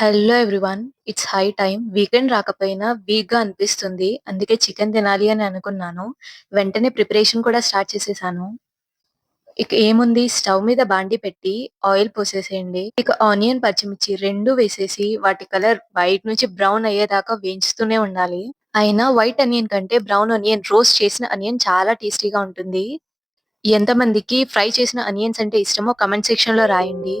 Hello everyone. It's high time. Weekend రాకపోయినా వీక్‌గా అనిపిస్తుంది. అందుకే చికెన్ తినాలి అని అనుకున్నాను. వెంటనే ప్రిపరేషన్ కూడా స్టార్ట్ చేసేసాను. ఇక ఏముంది, స్టవ్ మీద బాండీ పెట్టి ఆయిల్ పోసేసేయండి. ఇక ఆనియన్, పచ్చిమిర్చి 2 వేసేసి వాటి కలర్ వైట్ నుంచి బ్రౌన్ అయ్యేదాకా వేయించుతూనే ఉండాలి. అయినా వైట్ అనియన్ కంటే బ్రౌన్ అనియన్, రోస్ట్ చేసిన అనియన్ చాలా టేస్టీగా ఉంటుంది. ఎంతమందికి ఫ్రై చేసిన అనియన్స్ అంటే ఇష్టమో కామెంట్ సెక్షన్‌లో రాయండి.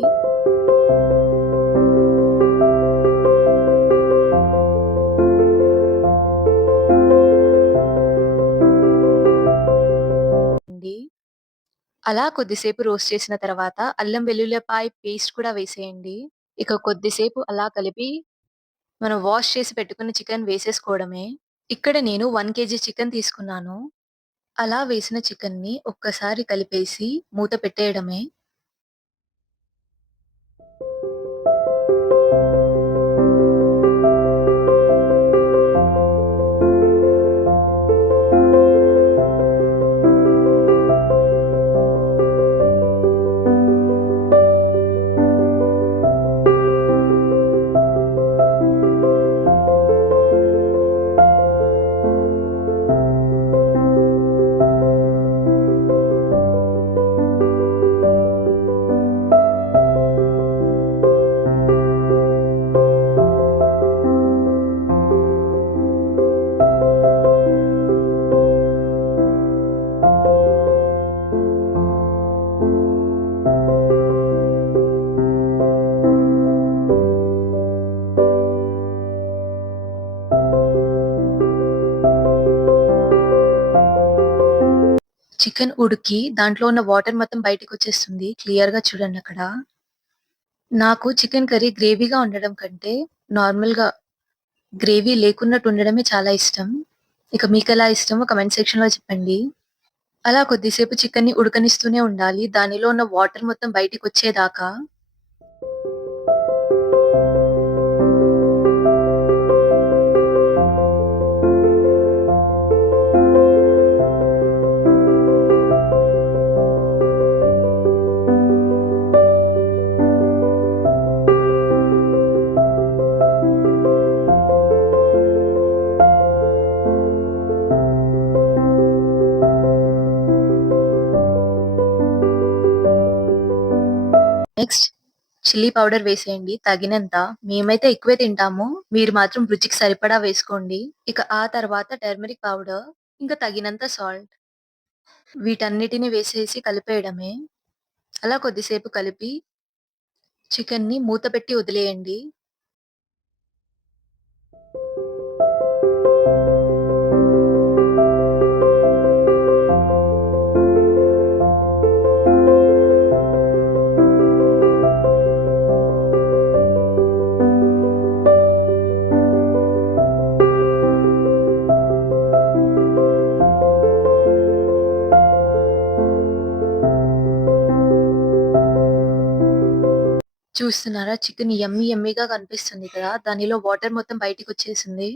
అలా కొద్దిసేపు రోస్ట్ చేసిన తర్వాత అల్లం వెల్లుల్లిపాయ పేస్ట్ కూడా వేసేయండి. ఇక కొద్దిసేపు అలా కలిపి మనం వాష్ చేసి పెట్టుకున్న చికెన్ వేసేసుకోవడమే. ఇక్కడ నేను 1 కేజీ చికెన్ తీసుకున్నాను. అలా వేసిన చికెన్‌ని ఒక్కసారి కలిపేసి మూత పెట్టేయడమే. చికెన్ ఉడికి దాంట్లో ఉన్న వాటర్ మొత్తం బయటికొచ్చేస్తుంది. క్లియర్‌గా చూడండక్కడ. నాకు చికెన్ కర్రీ గ్రేవీగా ఉండడం కంటే నార్మల్‌గా గ్రేవీ లేకున్నట్టు ఉండడమే చాలా ఇష్టం. ఇక మీకెలా ఇష్టమో కామెంట్ సెక్షన్‌లో చెప్పండి. అలా కొద్దిసేపు చికెన్‌ని ఉడకనిస్తూనే ఉండాలి. దానిలో ఉన్న వాటర్ మొత్తం బయటికొచ్చేదాకా. నెక్స్ట్ చిల్లీ పౌడర్ వేసేయండి తగినంత. మేమైతే ఎక్కువే తింటాము. మీరు మాత్రం రుచికి సరిపడా వేసుకోండి. ఇక ఆ తర్వాత టర్మరిక్ పౌడర్, ఇంకా తగినంత సాల్ట్, వీటన్నిటిని వేసేసి కలిపేయడమే. అలా కొద్దిసేపు కలిపి చికెన్‌ని మూత పెట్టి వదిలేయండి. చూస్తున్నారా, చికెన్ యమ్మీ యమ్మీగా కనిపిస్తుంది కదా! దానిలో వాటర్ మొత్తం బయటికొచ్చేసింది.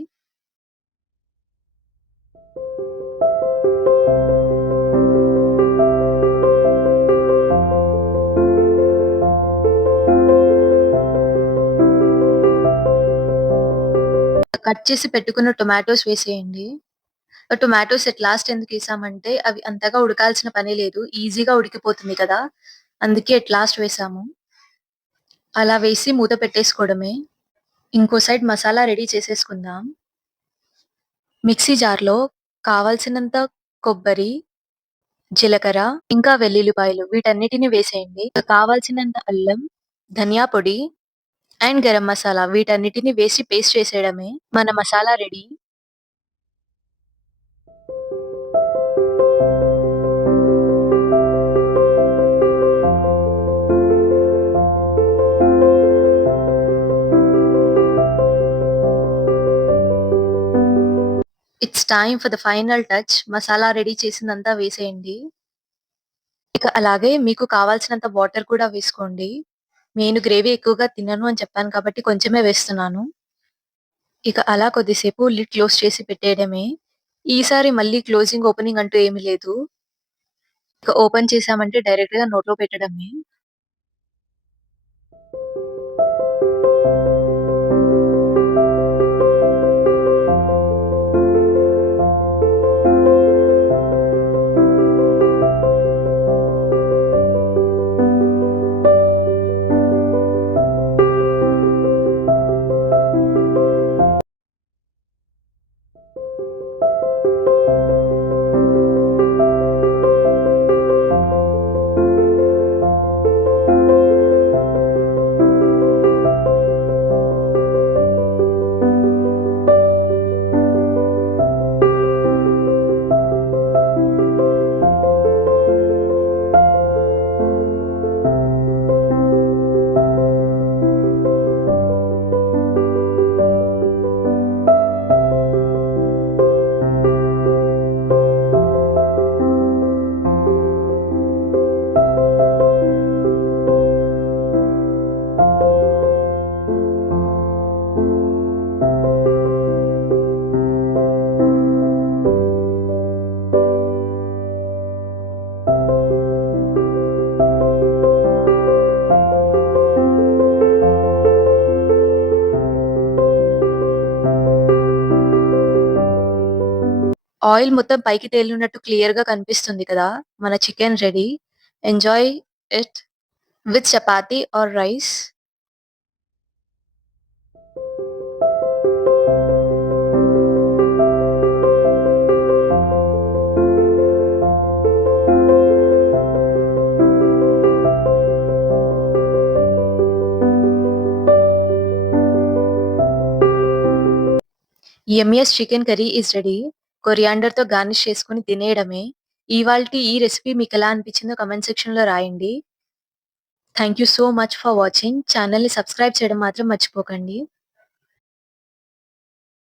కట్ చేసి పెట్టుకున్న టొమాటోస్ వేసేయండి. టొమాటోస్ ఎట్ లాస్ట్ ఎందుకేసామంటే, అవి అంతగా ఉడకాల్సిన పని లేదు. ఈజీగా ఉడికిపోతుంది కదా! అందుకే ఎట్ లాస్ట్ వేసాము. అలా వేసి మూత పెట్టేసుకోవడమే. ఇంకో సైడ్ మసాలా రెడీ చేసేసుకుందాం. మిక్సీ జార్‌లో కావాల్సినంత కొబ్బరి, జీలకర్ర, ఇంకా వెల్లుల్లిపాయలు వీటన్నిటిని వేసేయండి. కావాల్సినంత అల్లం, ధనియా పొడి అండ్ గరం మసాలా వీటన్నిటిని వేసి పేస్ట్ చేసేయడమే. మన masala ready. It's time for the final touch. Masala రెడీ చేసిందంతా వేసేయండి. ఇక అలాగే మీకు కావాల్సినంత వాటర్ కూడా వేసుకోండి. నేను గ్రేవీ ఎక్కువగా తినను అని చెప్పాను కాబట్టి కొంచెమే వేస్తున్నాను. ఇక అలా కొద్దిసేపు లిడ్ క్లోజ్ చేసి పెట్టేయడమే. ఈసారి మళ్ళీ క్లోజింగ్, ఓపెనింగ్ అంటూ ఏమి లేదు. ఇక ఓపెన్ చేశామంటే డైరెక్ట్‌గా నోట్లో పెట్టడమే. ఆయిల్ మొత్తం పైకి తేలినట్టు క్లియర్‌గా కనిపిస్తుంది కదా! మన chicken ready. Enjoy it with chapati or rice. Yummiest chicken curry is ready. కొరియాండర్‌తో గార్నిష్ చేసుకొని తినేయడమే. ఇవాల్టి ఈ రెసిపీ మీకెలా అనిపించిందో కామెంట్ సెక్షన్‌లో రాయండి. Thank you so much for watching. ఛానెల్‌ని సబ్స్క్రైబ్ చేయడం మాత్రం మర్చిపోకండి.